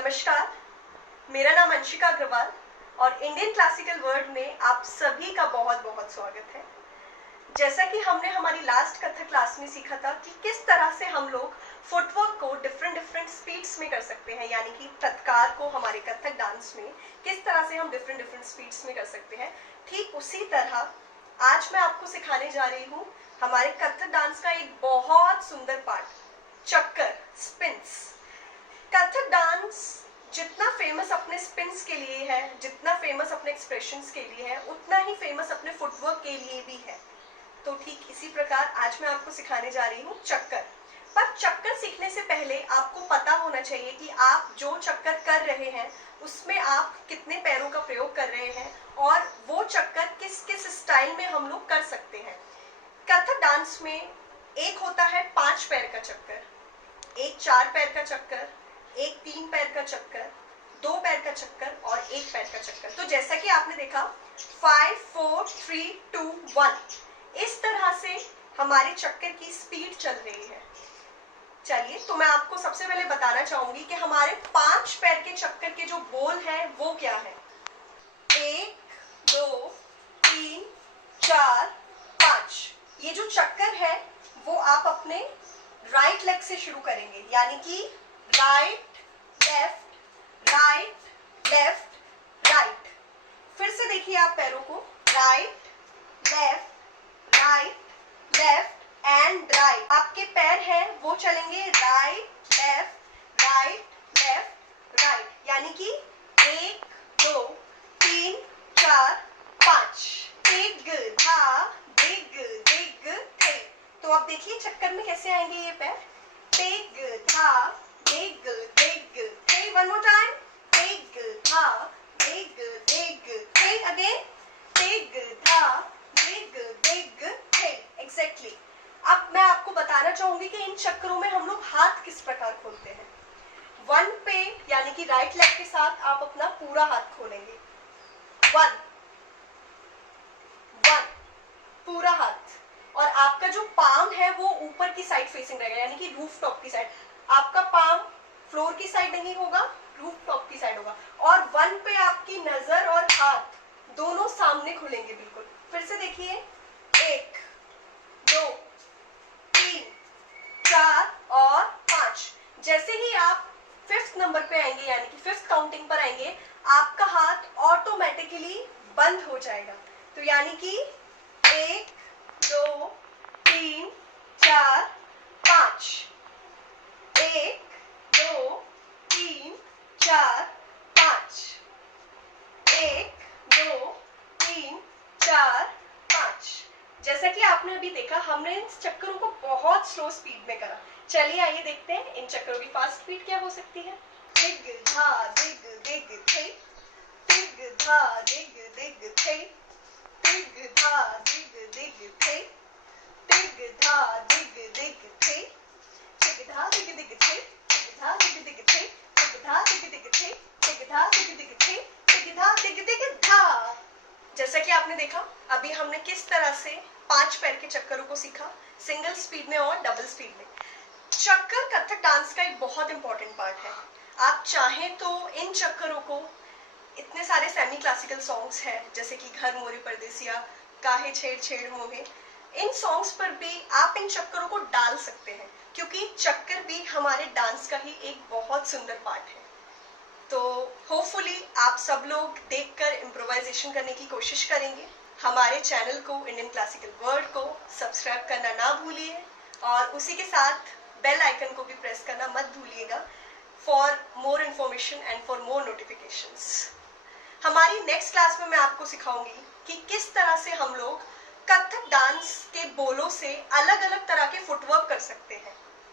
नमस्कार, मेरा नाम अंशिका अग्रवाल और इंडियन क्लासिकल वर्ल्ड में आप सभी का बहुत बहुत स्वागत है। जैसा कि हमने हमारी लास्ट कथक क्लास में सीखा था कि किस तरह से हम लोग फुटवर्क को डिफरेंट स्पीड्स में कर सकते हैं, यानी कि तत्कार को हमारे कथक डांस में किस तरह से हम डिफरेंट स्पीड्स में कर सकते हैं, ठीक उसी तरह आज मैं आपको सिखाने जा रही हूँ हमारे कथक डांस का एक बहुत सुंदर पार्ट, चक्कर, स्पिन्स। कथक डांस जितना फेमस अपने स्पिन्स के लिए है, जितना फेमस अपने एक्सप्रेशंस के लिए है, उतना ही फेमस अपने फुटवर्क के लिए भी है। तो ठीक इसी प्रकार आज मैं आपको सिखाने जा रही हूँ चक्कर। पर चक्कर सीखने से पहले आपको पता होना चाहिए कि आप जो चक्कर कर रहे हैं उसमें आप कितने पैरों का प्रयोग कर रहे हैं और वो चक्कर किस किस स्टाइल में हम लोग कर सकते हैं। कथक डांस में एक होता है 5 पैर का चक्कर, एक 4 पैर का चक्कर, एक 3 पैर का चक्कर, 2 पैर का चक्कर और 1 पैर का चक्कर। तो जैसा कि आपने देखा 5 4 3 2 1, इस तरह से हमारे चक्कर की स्पीड चल रही है। चलिए, तो मैं आपको सबसे पहले बताना चाहूंगी कि हमारे 5 पैर के चक्कर के जो बोल हैं वो क्या है। 1 2 3 4 5। ये जो चक्कर है वो आप अपने राइट लेग से शुरू करेंगे, यानी कि right left right left right. फिर से देखिए आप पैरों को, right left right left and right. आपके पैर हैं वो चलेंगे राइट लेफ्ट राइट राइट, यानी कि 1 2 3 4 5। टिग धा दिग दिग थे। तो आप देखिए चक्कर में कैसे आएंगे ये पैर। टिग धा दिग दिग थे। One more time. टिग धा दिग दिग थे। अगेन टिग धा दिग दिग थे। एग्जैक्टली। अब मैं आपको बताना चाहूंगी कि इन चक्करों में हम लोग हाथ किस प्रकार खोलते हैं। 1 पे यानी कि राइट लेग के साथ आप अपना पूरा हाथ खोलेंगे। 1 पूरा हाथ, और आपका जो पाम है वो ऊपर की साइड फेसिंग रहेगा, यानी कि रूफ टॉप की साइड। आपका पाम फ्लोर की साइड नहीं होगा, रूफ टॉप की साइड होगा। और 1 पे आपकी नजर और हाथ दोनों सामने खुलेंगे बिल्कुल। फिर से देखिए, 1 2 3 4 और 5। जैसे ही आप 5th नंबर पे आएंगे, यानी कि 5th काउंटिंग पर आएंगे, आपका हाथ ऑटोमेटिकली बंद हो जाएगा। तो यानी कि 1 2 3 4 5। 1 2 3 4 5। 1 2 3 4 5। जैसा कि आपने अभी देखा, हमने इन चक्करों को बहुत स्लो स्पीड में करा। चलिए आइए देखते हैं इन चक्करों की फास्ट स्पीड क्या हो सकती है। दिग धा दिग दिग थे। दिग धा दिग दिग थे। दिग धा दिग दिग थे। दिग धा दिग दिग थे। दिग धा दिग दिग थे। दिग धा दिग दिग थे। दिग धा दिग दिग थे। दिग धा दिग दिग थे। दिग धा दिग दिग धा। जैसा कि आपने देखा, अभी हमने किस तरह से 5 पैर के चक्करों को सीखा, सिंगल स्पीड में और डबल स्पीड में। चक्कर कथक डांस का एक बहुत इंपॉर्टेंट पार्ट है। आप चाहें तो इन चक्करों को, इतने सारे सेमी क्लासिकल सॉन्ग्स हैं जैसे कि घर मोरे परदेसिया, काहे छेड़ छेड़ मोहे, इन सॉन्ग्स पर भी आप इन चक्करों को डाल सकते हैं, क्योंकि चक्कर भी हमारे डांस का ही एक बहुत सुंदर पार्ट है। तो होपफुली आप सब लोग देखकर इम्प्रोवाइजेशन करने की कोशिश करेंगे। हमारे चैनल को, इंडियन क्लासिकल वर्ल्ड को सब्सक्राइब करना ना भूलिए और उसी के साथ बेल आइकन को भी प्रेस करना मत भूलिएगा for more information and for more notifications. हमारी नेक्स्ट क्लास में मैं आपको सिखाऊंगी कि किस तरह से हम लोग कथक डांस के बोलों से अलग अलग तरह के फुटवर्क कर सकते हैं।